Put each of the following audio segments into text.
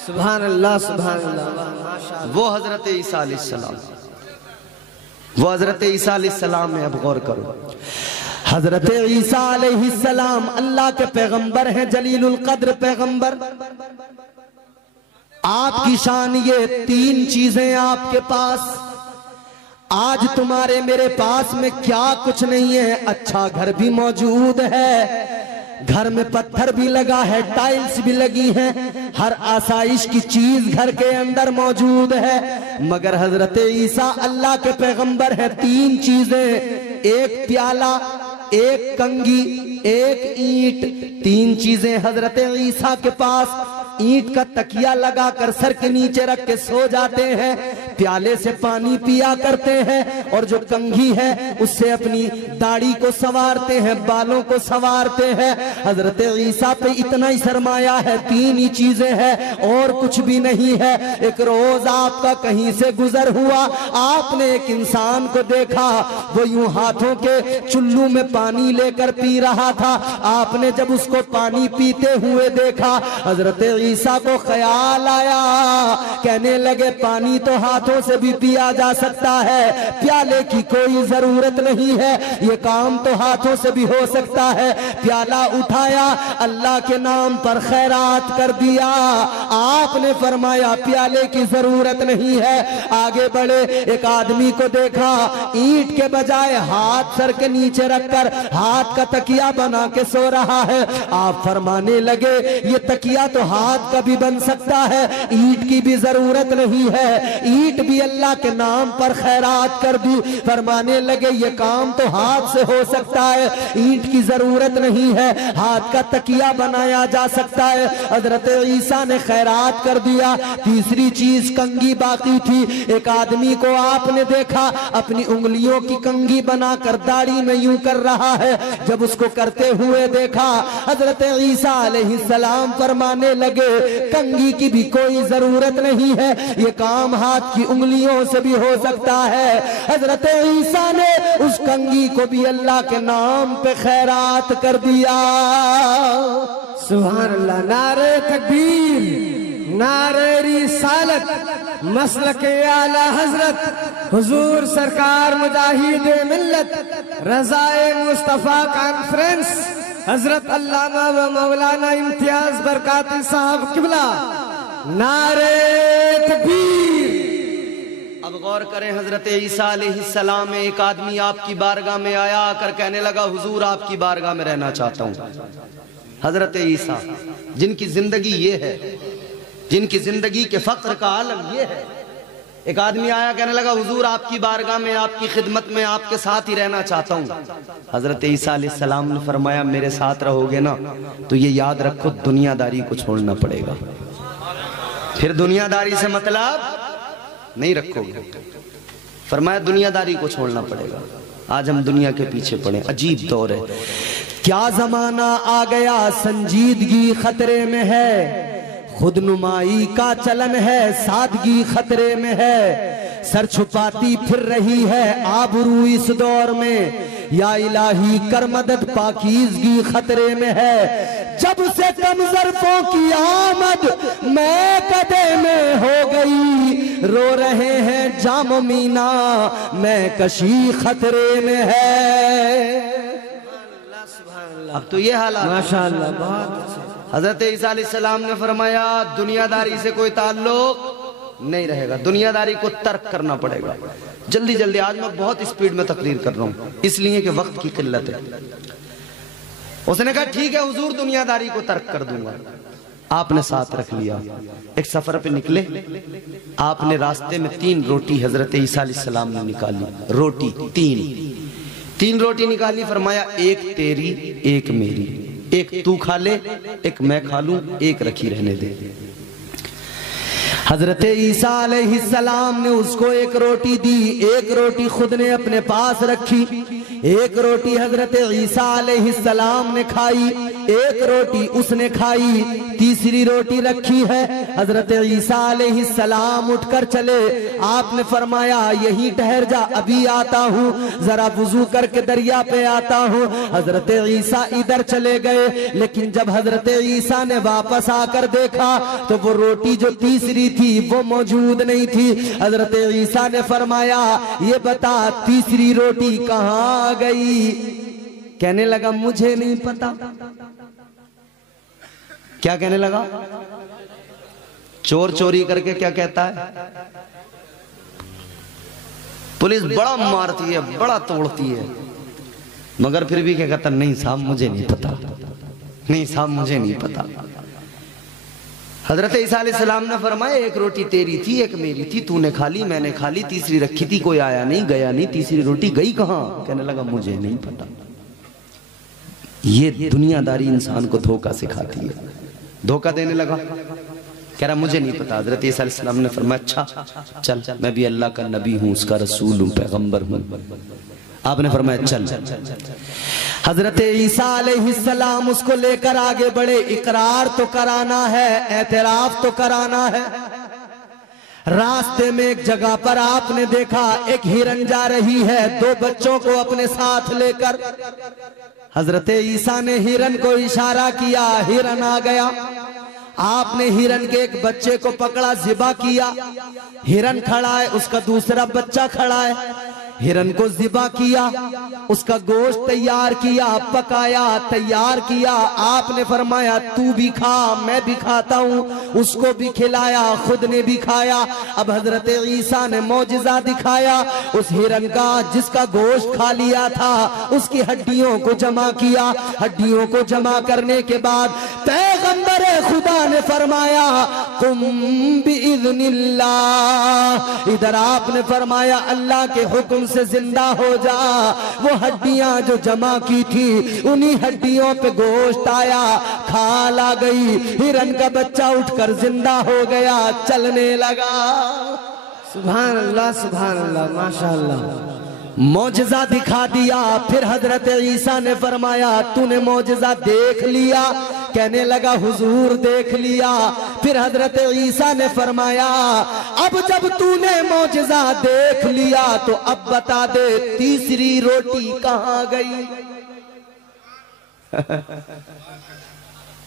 सुभान अल्लाह सुभान अल्लाह। वो हजरत ईसा अलैहिस्सलाम, वो हजरत ईसा अलैहिस्सलाम में अब गौर करो। हजरत ईसा अलैहिस्सलाम अल्लाह के पैगंबर हैं, जलीलुल कद्र पैगंबर। आपकी शान ये 3 चीजें आपके पास। आज तुम्हारे मेरे पास में क्या कुछ नहीं है, अच्छा घर भी मौजूद है, घर में पत्थर भी लगा है, टाइल्स भी लगी हैं, हर आसाइश की चीज घर के अंदर मौजूद है। मगर हजरत ईसा अल्लाह के पैगंबर है, 3 चीजें, एक प्याला, एक कंगी, एक ईंट, 3 चीजें हजरत ईसा के पास। ईंट का तकिया लगाकर सर के नीचे रख के सो जाते हैं, प्याले से पानी पिया करते हैं, और जो कंघी है उससे अपनी दाढ़ी को संवारते हैं, बालों को संवारते हैं। हजरत ईसा पे इतना ही सरमाया है, 3 ही चीजें हैं और कुछ भी नहीं है। एक रोज आपका कहीं से गुजर हुआ, आपने एक इंसान को देखा, वो यूं हाथों के चुल्लू में पानी लेकर पी रहा था। आपने जब उसको पानी पीते हुए देखा, हजरत ईसा को ख्याल आया, कहने लगे पानी तो हाथों से भी पिया जा सकता है, प्याले की कोई जरूरत नहीं है, ये काम तो हाथों से भी हो सकता है। प्याला उठाया, अल्लाह के नाम पर खैरात कर दिया। आपने फरमाया प्याले की जरूरत नहीं है, आगे बढ़े। एक आदमी को देखा, ईंट के बजाय हाथ सर के नीचे रखकर हाथ का तकिया बना के सो रहा है। आप फरमाने लगे ये तकिया तो हाथ का भी बन सकता है, ईंट की भी जरूरत नहीं है, ईंट भी अल्लाह के नाम पर खैरात कर दी। फरमाने लगे ये काम तो हाथ से हो सकता है, ईंट की जरूरत नहीं है, हाथ का तकिया बनाया जा सकता है। हजरत ईसा ने खैरात कर दिया। तीसरी चीज कंगी बाकी थी। एक आदमी को आपने देखा, अपनी उंगलियों की कंगी बनाकर दाढ़ी में यूं कर रहा है। जब उसको करते हुए देखा, हजरत ईसा अलैहिस्सलाम फरमाने लगे कंगी की भी कोई जरूरत नहीं है, ये काम हाथ की उंगलियों से भी हो सकता है। हजरत ईसा ने उस कंगी को भी अल्लाह के नाम पे खैरात कर दिया। सुभान अल्लाह। नारे तकबीर, नारे रिसालत, मसलके आला हजरत हुजूर सरकार मुजाहिद मिल्लत रज़ाए मुस्तफा कॉन्फ्रेंस हजरत अल्लामा व मौलाना इम्तियाज बरकाती साहब किबला। नारे तकबीर। अब गौर करें, हजरत ईसा अलैहिस्सलाम में एक आदमी आपकी बारगाह में आया, आकर कहने लगा हुजूर आपकी बारगाह में रहना चाहता हूँ। हजरत ईसा जिनकी जिंदगी ये है, जिनकी जिंदगी के फक्र का आलम ये है, एक आदमी आया, कहने लगा हुजूर आपकी बारगाह में, आपकी खिदमत में, आपके साथ ही रहना चाहता हूँ। हजरत ईसा अलैहिस्सलाम ने फरमाया मेरे साथ रहोगे ना तो ये याद रखो दुनियादारी को छोड़ना पड़ेगा। फिर दुनियादारी से मतलब नहीं रखोगे, फरमाया दुनियादारी को छोड़ना पड़ेगा। आज हम दुनिया के पीछे पड़े, अजीब दौर है, क्या जमाना आ गया, संजीदगी खतरे में है, खुदनुमाई का चलन है, सादगी खतरे में है, सर छुपाती फिर रही है आबरू इस दौर में, या इलाही कर मदद पाकीज़गी खतरे में है। जब से कम ज़र्फ़ों की आमद मैं कदे में हो गई, रो रहे हैं जाम मीना मैं कशी खतरे में है। अब तो ये हालात माशाअल्लाह, बहुत। हजरत ईसा अलैहिस्सलाम ने फरमाया दुनियादारी से कोई ताल्लुक नहीं रहेगा, दुनियादारी को तर्क करना पड़ेगा जल्दी जल्दी। आज मैं बहुत स्पीड में तकरीर कर रहा हूँ इसलिए कि वक्त की किल्लत है। उसने कहा ठीक है हुजूर दुनियादारी को तर्क कर दूंगा। आपने साथ रख लिया, एक सफर पे निकले, आपने रास्ते में 3 रोटी हजरत ईसा अलैहिस्सलाम ने निकाली, रोटी 3 रोटी निकाली। फरमाया एक तेरी एक मेरी, एक तू खा ले, एक मैं खा लूं, एक रखी रहने दे। हजरत ईसा अलैहिस्सलाम ने उसको एक रोटी दी, एक रोटी खुद ने अपने पास रखी, एक रोटी हजरत ईसा अलैहिस्सलाम ने खाई, एक रोटी उसने खाई, तीसरी रोटी रखी है। हजरत ईसा अलैहिस्सलाम उठकर चले। आपने फरमाया यहीं ठहर जा, अभी आता हूँ, जरा वुजू करके दरिया पे आता हूँ। हजरत ईसा इधर चले गए, लेकिन जब हजरत ईसा ने वापस आकर देखा तो वो रोटी जो तीसरी थी वो मौजूद नहीं थी। हजरत ईसा ने फरमाया ये बता तीसरी रोटी कहाँ गई? कहने लगा मुझे नहीं पता। क्या कहने लगा? चोर चोरी करके क्या कहता है? पुलिस बड़ा मारती है, बड़ा तोड़ती है, मगर फिर भी क्या कहता? नहीं साहब मुझे नहीं पता, नहीं साहब मुझे नहीं पता। हजरत ईसा अलैहिस्सलाम ने फरमाया एक रोटी तेरी थी, एक मेरी थी, तूने खा ली, मैंने खा ली, तीसरी रखी थी, कोई आया नहीं गया नहीं, तीसरी रोटी गई कहां? कहने लगा मुझे नहीं पता। ये दुनियादारी इंसान को धोखा सिखाती है। धोखा देने लगा, कह रहा मुझे नहीं पता। हजरत ईसा अलैहिस्सलाम ने फरमाया अच्छा चल, मैं भी अल्लाह का नबी हूं, उसका रसूल हूं, पैगंबर हूं। आपने फरमाया चल। हजरत ईसा अलैहिस्सलाम उसको लेकर आगे बढ़े। इकरार तो कराना है, एतराफ तो कराना है। रास्ते में एक जगह पर आपने देखा एक हिरन जा रही है, दो बच्चों को अपने साथ लेकर। हजरत ईसा ने हिरन को इशारा किया, हिरन आ गया। आपने हिरन के एक बच्चे को पकड़ा, ज़िबा किया। हिरन खड़ा है, उसका दूसरा बच्चा खड़ा है। हिरन को ज़िबा किया, उसका गोश्त तैयार किया, पकाया, तैयार किया। आपने फरमाया तू भी खा, मैं भी खाता हूँ। उसको भी खिलाया, खुद ने भी खाया। अब हजरत ईसा ने मौजिजा दिखाया। उस हिरन का जिसका गोश्त खा लिया था उसकी हड्डियों को जमा किया। हड्डियों को जमा करने के बाद पैगंबर खुदा ने फरमाया कुम बिइज़्निल्लाह, इधर आपने फरमाया अल्लाह के हुक्म से जिंदा हो जा। वो हड्डियां जो जमा की थी उन्हीं हड्डियों पे गोश्त आया, खाल आ गई। हिरन का बच्चा उठकर जिंदा हो गया, चलने लगा। सुभान अल्लाह, सुभान अल्लाह, माशाअल्लाह। मौजज़ा दिखा दिया। फिर हजरत ईसा ने फरमाया तूने मौजज़ा देख लिया? कहने लगा हुजूर देख लिया। फिर हजरत ईसा ने फरमाया अब जब तूने मौजज़ा देख लिया तो अब बता दे तीसरी रोटी कहां गई?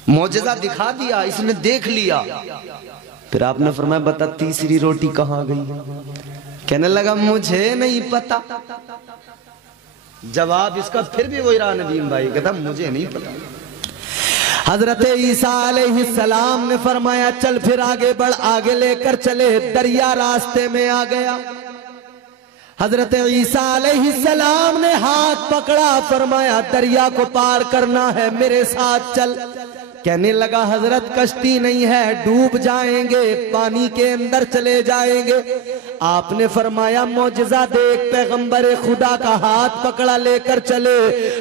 मौजज़ा दिखा दिया, इसने देख लिया। फिर आपने फरमाया बता तीसरी रोटी कहां गई? कहने लगा मुझे नहीं पता। जवाब इसका फिर भी वही रहा नदीम भाई, कहता मुझे नहीं पता। हजरत ईसा अलैहिस्सलाम ने फरमाया चल फिर आगे बढ़। आगे लेकर चले, दरिया रास्ते में आ गया। हजरत ईसा अलैहिस्सलाम ने हाथ पकड़ा, फरमाया दरिया को पार करना है, मेरे साथ चल। कहने लगा हजरत कश्ती नहीं है, डूब जाएंगे, पानी के अंदर चले जाएंगे। आपने फरमाया मौजज़ा देख, पैगंबर खुदा का हाथ पकड़ा लेकर चले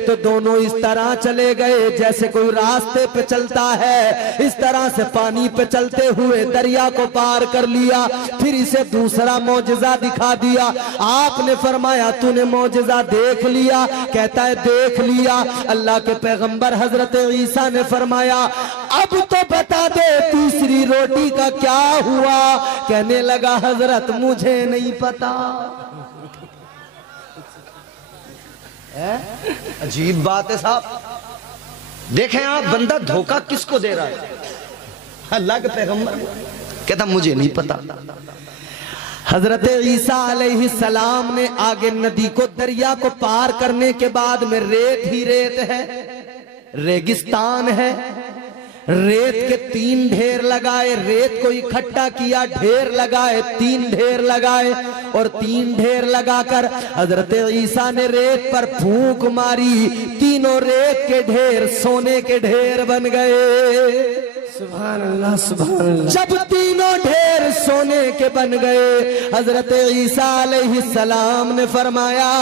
तो दोनों इस तरह चले गए जैसे कोई रास्ते पे चलता है। इस तरह से पानी पे चलते हुए दरिया को पार कर लिया। फिर इसे दूसरा मौजज़ा दिखा दिया। आपने फरमाया तूने मौजज़ा देख लिया? कहता है देख लिया। अल्लाह के पैगंबर हजरत ईसा ने फरमाया अब तो बता दे तीसरी रोटी का क्या हुआ? कहने लगा हजरत मुझे नहीं पता। अजीब बात है साहब। देखें आप, बंदा धोखा किसको दे रहा है? अल्लाह के पैगंबर कहता मुझे नहीं पता। हजरत ईसा अलैहिस्सलाम ने आगे नदी को, दरिया को पार करने के बाद में रेत ही रेत है, रेगिस्तान है। रेत के 3 ढेर लगाए, रेत को इकट्ठा किया, ढेर लगाए, 3 ढेर लगाए और 3 ढेर लगाकर हजरत ईसा ने रेत पर फूंक मारी। तीनों रेत के ढेर सोने के ढेर बन गए। सुभान अल्लाह, सुभान अल्लाह। जब तीनों ढेर सोने के बन गए, हजरत ईसा अलैहिस्सलाम ने फरमाया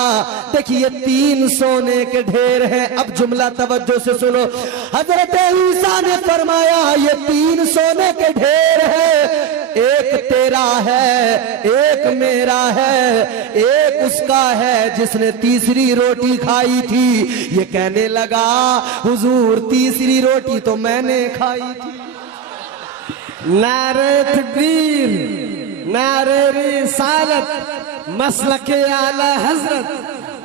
देखिए 3 सोने के ढेर हैं। अब जुमला तवज्जो से सुनो। हजरत ईसा ने फरमाया ये 3 सोने के ढेर है, एक तेरा है, एक मेरा है, एक उसका है जिसने तीसरी रोटी खाई थी। ये कहने लगा हुजूर तीसरी रोटी तो मैंने खाई थी। नारे तकबीर, नारे रिसालत, मसलके आला हजरत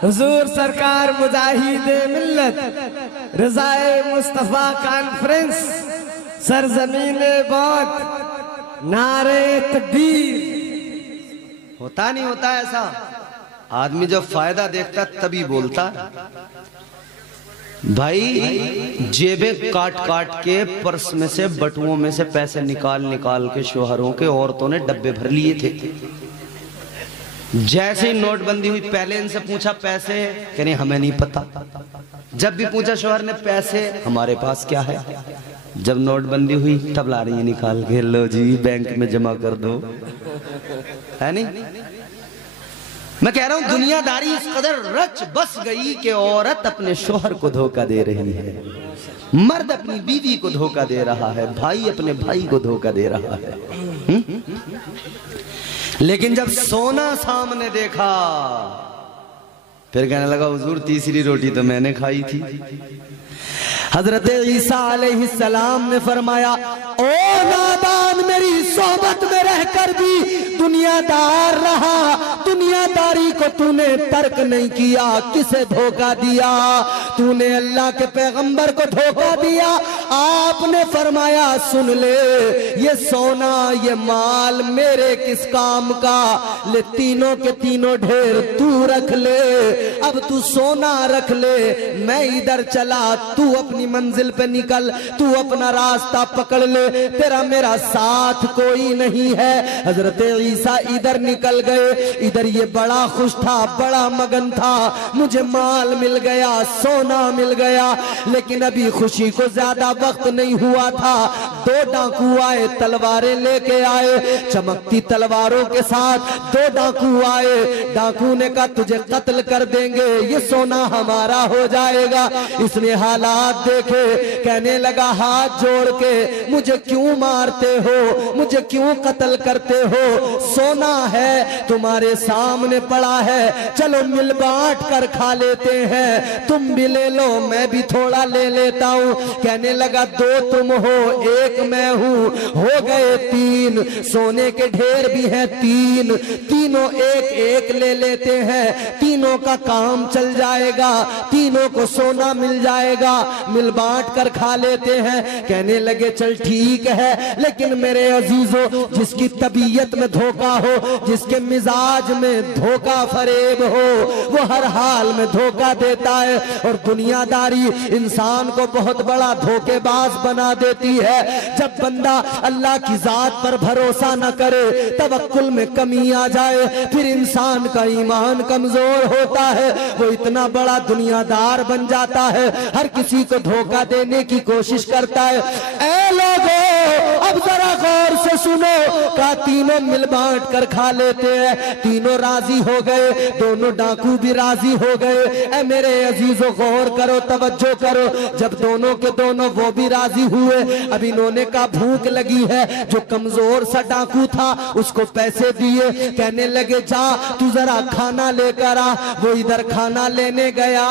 हुजूर सरकार मुजाहिदे मिल्लत, रज़ाए मुस्तफा कॉन्फ्रेंस, सरजमीने बहुत, नारे तकबीर। होता नहीं होता ऐसा, आदमी जब फायदा देखता तभी बोलता। भाई जेबें काट काट के पर्स में से, बटुओं में से पैसे निकाल निकाल के शोहरों के, औरतों ने डब्बे भर लिए थे। जैसे ही नोटबंदी हुई पहले इनसे पूछा पैसे, कहने हमें नहीं पता। जब भी पूछा शोहर ने पैसे, हमारे पास क्या है। जब नोटबंदी हुई तब ला रही है निकाल के, लो जी बैंक में जमा कर दो, है नहीं। मैं कह रहा हूं दुनियादारी इस कदर रच बस गई कि औरत अपने शोहर को धोखा दे रही है, मर्द अपनी बीवी को धोखा दे रहा है, भाई अपने भाई को धोखा दे रहा है। लेकिन जब सोना सामने देखा फिर कहने लगा हुजूर तीसरी रोटी तो मैंने खाई थी। हजरत ईसा अलैहिस्सलाम ने फरमाया, ओ नादान, मेरी सोहबत में रहकर भी दुनियादार रहा, दुनियादारी को तूने तर्क नहीं किया, किसे धोखा दिया? तूने अल्लाह के पैगंबर को धोखा दिया। आपने फरमाया सुन ले, ये सोना ये माल मेरे किस काम का, ले तीनों के तीनों ढेर तू रख ले। अब तू सोना रख ले, मैं इधर चला, तू अपनी मंजिल पे निकल, तू अपना रास्ता पकड़ ले, तेरा मेरा साथ कोई नहीं है। हजरत ईसा इधर निकल गए, इधर ये बड़ा खुश था, बड़ा मगन था, मुझे माल मिल गया, सोना मिल गया। लेकिन अभी खुशी को ज्यादा वक्त नहीं हुआ था, दो डाकू आए, तलवारें लेके आए, चमकती तलवारों के साथ दो डाकू आए। डाकू ने कहा तुझे कत्ल कर देंगे, ये सोना हमारा हो जाएगा। इसने हालात देखे, कहने लगा हाथ जोड़ के मुझे क्यों मारते हो, मुझे क्यों कत्ल करते हो? सोना है तुम्हारे सामने पड़ा है, चलो मिल बांट कर खा लेते हैं, तुम भी ले लो मैं भी थोड़ा ले लेता हूं। कहने लगा दो तुम हो, एक मैं हूं, हो गए तीन, सोने के ढेर भी हैं तीन, तीनों एक एक ले लेते हैं, तीनों का काम चल जाएगा, तीनों को सोना मिल जाएगा, मिल बांट कर खा लेते हैं। कहने लगे चल ठीक है, लेकिन मेरे अजीजों जिसकी तबीयत में धोखा हो, जिसके मिजाज में धोखा फरेब हो, वो हर हाल में धोखा देता है। और दुनियादारी इंसान को बहुत बड़ा धोखेबाज बना देती है। जब बंदा अल्लाह की जात पर भरोसा न करे, तवक्कुल में कमी आ जाए, फिर इंसान का ईमान कमजोर होता है, वो इतना बड़ा दुनियादार बन जाता है, हर किसी को धोखा देने की कोशिश करता है। ऐ लोगों अब जरा गौर से सुनो, का तीनों मिल बांट कर खा लेते हैं, तीनों राजी हो गए, दोनों डाकू भी राजी हो गए। ऐ मेरे अजीजों गौर करो, तवज्जो करो, जब दोनों के दोनों वो भी राजी हुए। अब इन्होंने कहा भूख लगी है, जो कमजोर सा डाकू था उसको पैसे दिए, कहने लगे जा तू जरा खाना लेकर आ। वो इधर खाना लेने गया,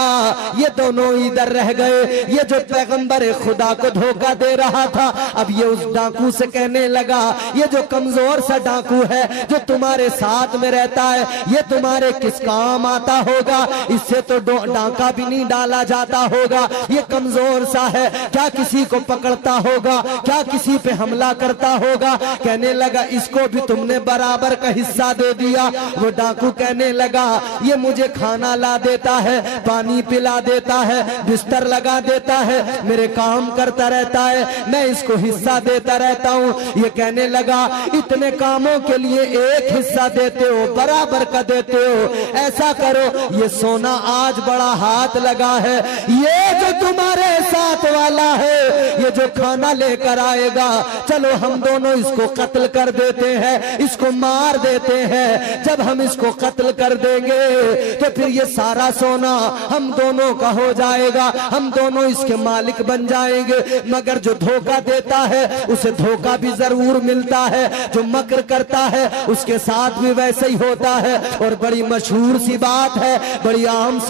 ये दोनों इधर रह गए। ये जो पैगंबर खुदा को धोखा दे रहा था, अब ये उस डाकू से कहने लगा ये जो कमजोर सा डाकू है जो तुम्हारे साथ में रहता है, ये तुम्हारे किस काम आता होगा? इससे तो डाका भी नहीं डाला जाता होगा, ये कमजोर सा है, क्या किसी को पकड़ता होगा, क्या किसी पे हमला करता होगा? कहने लगा इसको भी तुमने बराबर का हिस्सा दे दिया। वो डाकू कहने लगा ये मुझे खाना ला देता है, पानी पिला देता है, बिस्तर लगा देता है, मेरे काम करता रहता है, मैं इसको हिस्सा देता रहता हूँ। ये कहने लगा इतने कामों के लिए एक हिस्सा देते हो, बराबर का देते हो, ऐसा करो ये सोना आज बड़ा हाथ लगा है, ये जो तुम्हारे साथ वाला है, ये जो खाना लेकर आएगा, चलो हम दोनों इसको कत्ल कर देते हैं, इसको मार देते हैं। जब हम इसको कत्ल कर देंगे तो फिर ये सारा सोना हम दोनों का हो जाएगा, हम दोनों इसके मालिक बन जाएंगे। मगर जो धोखा देता है उसे धोखा भी जरूर मिलता है, जो मक्र करता है उसके साथ भी वैसे ही होता है। और बड़ी मशहूर सी बात है, बड़ी आम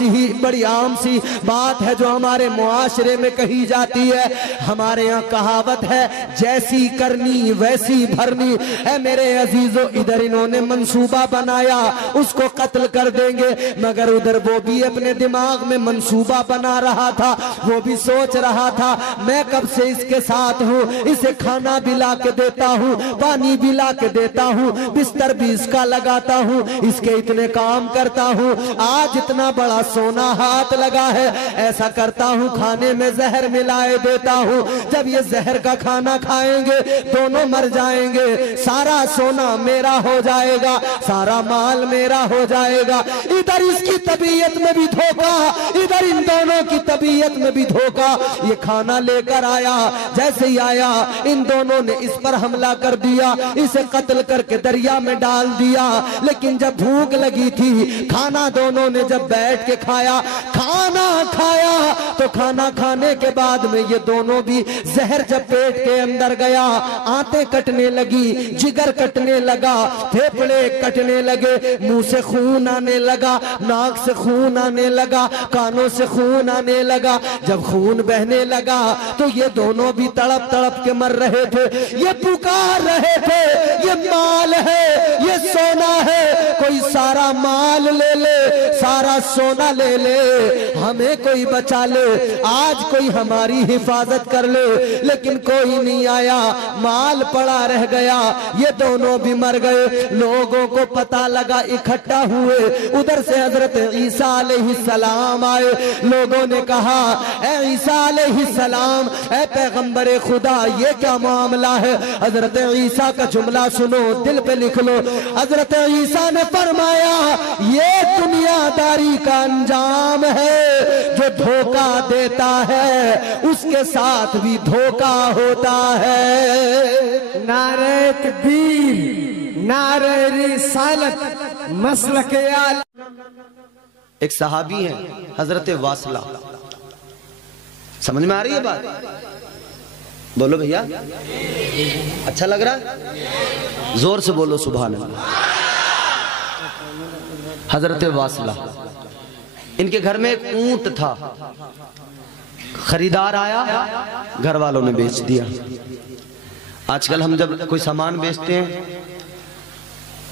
सी बात है जो हमारे मुआशरे में कही जाती है। हमारे यहाँ कहावत है, जैसी करनी वैसी भरनी। है मेरे अजीजों, इधर इन्होंने मंसूबा बनाया उसको कत्ल कर देंगे, मगर उधर वो भी अपने दिमाग में मंसूबा बना रहा था, वो भी सोच रहा था मैं कब से इसके साथ हूँ, इसे खाना भी ला के देता हूँ, पानी भी ला के देता हूँ, बिस्तर भी इसका लगाता हूँ, इसके इतने काम करता हूँ, आज इतना बड़ा सोना हाथ लगा है, ऐसा करता हूँ खाने में जहर मिलाए देता हूँ, जब ये जहर का खाना खाएंगे दोनों मर जाएंगे, सारा सोना मेरा हो जाएगा, सारा माल मेरा हो जाएगा। इधर इसकी तबीयत में भी धोखा, इधर इन दोनों की तबीयत में भी धोखा। ये खाना लेकर आया, जैसे ही आया इन दोनों ने इस पर हमला कर दिया, इसे कत्ल करके दरिया में डाल दिया। लेकिन जब भूख लगी थी, खाना दोनों ने जब बैठ के खाया तो खाना खाने के बाद में ये दोनों भी जहर जब पेट के अंदर गया, आंतें कटने लगी, जिगर कटने लगा, फेफड़े कटने लगे, मुंह से खून आने लगा, नाक से खून आने लगा, कानों से खून आने लगा। जब खून बहने लगा तो ये दोनों भी तड़प तड़प के मर रहे थे। ये पुकार रहे थे, ये माल है, ये सोना है, कोई सारा माल ले ले, सारा सोना ले ले, हमें कोई बचा ले, आज कोई हमारी हिफाजत कर ले। लेकिन कोई नहीं आया, माल पड़ा रह गया, ये दोनों भी मर गए। लोगों को पता लगा, इकट्ठा हुए, उधर से हजरत ईसा अलैहिस्सलाम आए। लोगों ने कहा, ए ईसा अलैहिस्सलाम, ए पैगंबर खुदा, ये क्या मामला है? हजरत ईसा का जुमला सुनो, दिल पे लिख लो। हजरत ईसा ने फरमाया, ये दुनियादारी का अंजाम है, जो धोखा देता है उसके साथ भी धोखा होता है। नारे तकबीर, नारे रिसालत, मसलके आला। एक सहाबी है हजरत वासला, समझ में आ रही है बात? बोलो भैया, अच्छा लग रहा है? जोर से बोलो सुभान अल्लाह। हजरत वासला, इनके घर में एक ऊंट था, खरीदार आया, घर वालों ने बेच दिया। आजकल हम जब कोई सामान बेचते हैं,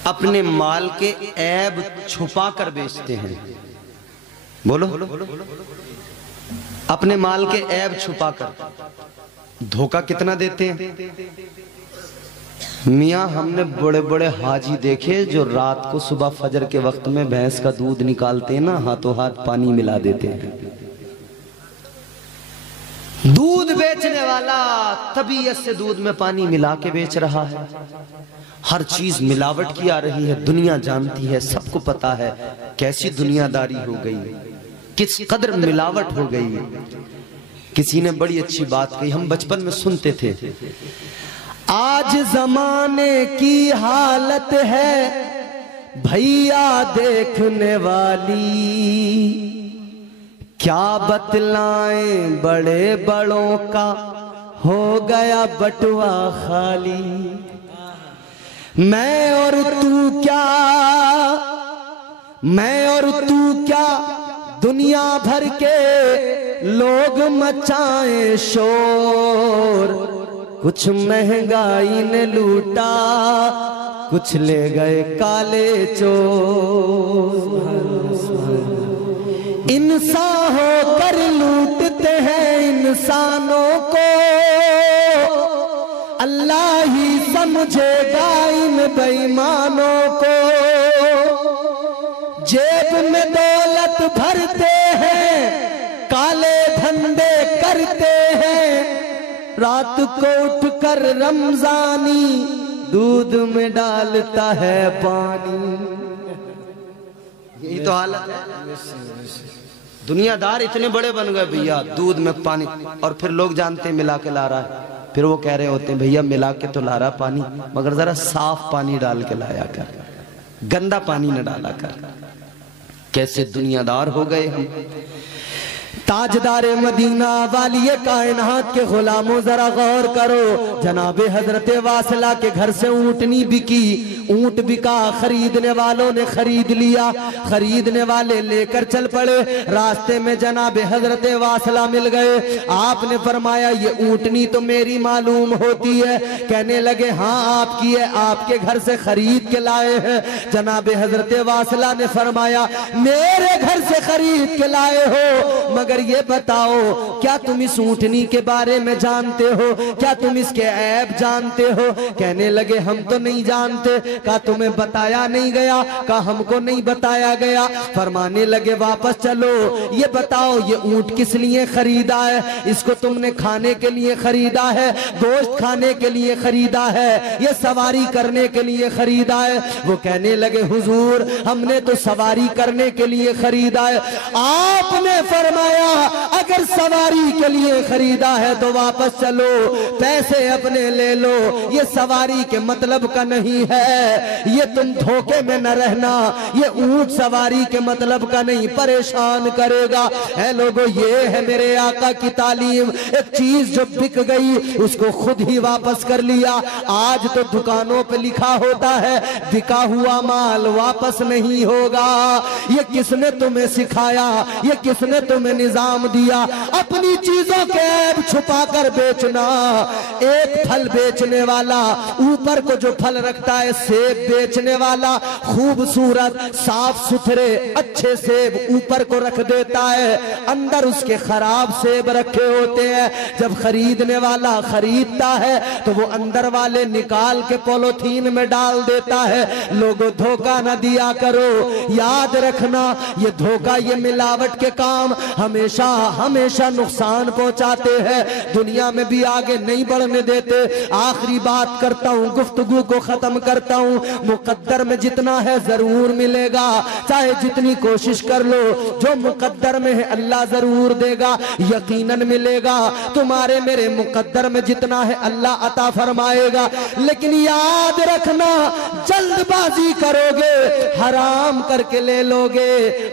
अपने माल के ऐब छुपा कर बेचते हैं। बोलो, अपने माल के ऐब छुपा कर धोखा कितना देते हैं। मियाँ, हमने बड़े बड़े हाजी देखे जो रात को सुबह फजर के वक्त में भैंस का दूध निकालते हैं ना, हाथों हाथ पानी मिला देते हैं। दूध बेचने वाला तबीयत से दूध में पानी मिला के बेच रहा है, हर चीज मिलावट की आ रही है, दुनिया जानती है, सबको पता है कैसी दुनियादारी हो गई, किस कदर मिलावट हो गई है। किसी ने बड़ी अच्छी बात कही, हम बचपन में सुनते थे, आज जमाने की हालत है भैया देखने वाली, क्या बतलाएं बड़े बड़ों का हो गया बटुआ खाली। मैं और तू क्या दुनिया भर के लोग मचाएं शोर, कुछ महंगाई ने लूटा, कुछ ले गए काले चोर। इंसान होकर लूटते हैं इंसानों को, अल्लाह ही समझेगा इन बेईमानों को। जेब में दौलत भरते हैं, काले धंधे करते हैं, रात को उठकर रमजानी दूध में डालता है पानी। यही तो हालत है। दुनियादार इतने बड़े बन गए भैया, दूध में पानी, और फिर लोग जानते हैं मिला के ला रहा है, फिर वो कह रहे होते हैं भैया मिला के तो ला रहा पानी, मगर जरा साफ पानी डाल के लाया कर, गंदा पानी न डाला कर। कैसे दुनियादार हो गए हम। ताजदार मदीना वाली कायनात के गुलामों जरा गौर करो, जनाबे हजरत वासला के घर से ऊँटनी बिकी, ऊँट बिका, खरीदने वालों ने खरीद लिया, खरीदने वाले लेकर चल पड़े। रास्ते में जनाबे हजरत वासला मिल गए। आपने फरमाया ये ऊँटनी तो मेरी मालूम होती है। कहने लगे हाँ आपकी है, आपके घर से खरीद के लाए हैं। जनाबे हजरत वासला ने फरमाया मेरे घर से खरीद के लाए हो, मगर ये बताओ क्या तुम इस ऊँटनी के बारे में जानते हो, क्या तुम इसके ऐब जानते हो? कहने लगे हम तो नहीं जानते। कहा तुम्हें बताया नहीं गया? कहा हमको नहीं बताया गया। फरमाने लगे वापस चलो, ये बताओ ये ऊँट किस लिए खरीदा है? इसको तुमने खाने के लिए खरीदा है, गोश्त खाने के लिए खरीदा है, ये सवारी करने के लिए खरीदा है? वो कहने लगे हुजूर हमने तो सवारी करने के लिए खरीदा है। आपने फरमाया अगर सवारी के लिए खरीदा है तो वापस चलो, पैसे अपने ले लो, ये सवारी के मतलब का नहीं है, ये तुम धोखे में न रहना, ये ऊंट सवारी के मतलब का नहीं, परेशान करेगा। है लोगों ये है मेरे आका की तालीम। एक चीज जो बिक गई उसको खुद ही वापस कर लिया। आज तो दुकानों पे लिखा होता है बिका हुआ माल वापस नहीं होगा। ये किसने तुम्हें सिखाया, ये किसने तुम्हें निजाम दिया? अपनी चीजों के ऐब छुपा कर बेचना। एक फल बेचने वाला ऊपर को जो फल रखता है, सेब बेचने वाला खूबसूरत साफ सुथरे अच्छे सेब ऊपर को रख देता है, अंदर उसके खराब सेब रखे होते हैं। जब खरीदने वाला खरीदता है तो वो अंदर वाले निकाल के पॉलिथीन में डाल देता है। लोगों धोखा न दिया करो, याद रखना ये धोखा ये मिलावट के काम हमेशा हमेशा नुकसान पहुंचाते हैं, दुनिया में भी आगे नहीं बढ़ने देते। आखिरी बात करता हूं, गुफ्तगू को खत्म करता हूं। मुकद्दर में जितना है जरूर मिलेगा, चाहे जितनी कोशिश कर लो, जो मुकद्दर में है अल्लाह जरूर देगा, यकीनन मिलेगा। तुम्हारे मेरे मुकद्दर में जितना है अल्लाह अता फरमाएगा। लेकिन याद रखना जल्दबाजी करोगे हराम करके ले लोगे,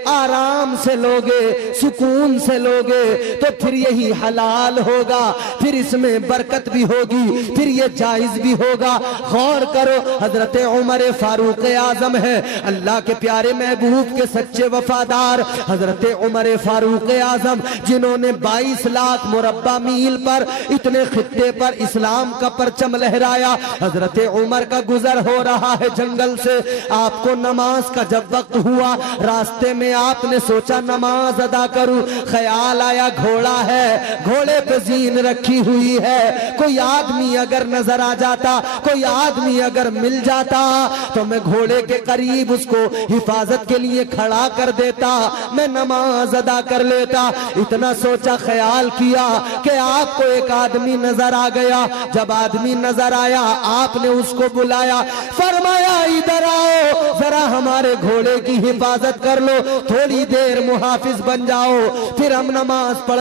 आराम से लोगे, सुकून से लोगे, तो फिर यही हलाल होगा, फिर इसमें बरकत भी होगी, फिर ये जायज भी होगा। गौर करो हजरत उमर फारूक आजम है, अल्लाह के प्यारे महबूब के सच्चे वफादार हजरत उमर फारूक आजम, जिन्होंने 22 लाख मुरब्बा मील पर इतने खित्ते पर इस्लाम का परचम लहराया। हजरत उमर का गुजर हो रहा है जंगल से, आपको नमाज का जब वक्त हुआ, रास्ते में आपने सोचा नमाज अदा करूं, ख्याल आया घोड़ा है, घोड़े पे जीन रखी हुई है, कोई आदमी अगर नजर आ जाता, कोई आदमी अगर मिल जाता तो मैं घोड़े के करीब उसको हिफाजत के लिए खड़ा कर देता, मैं नमाज अदा कर लेता। इतना सोचा, ख्याल किया कि आपको एक आदमी नजर आ गया। जब आदमी नजर आया आपने उसको बुलाया, फरमाया इधर आओ, जरा हमारे घोड़े की हिफाजत कर लो, थोड़ी देर मुहाफिज बन जाओ, फिर हम नमाज पढ़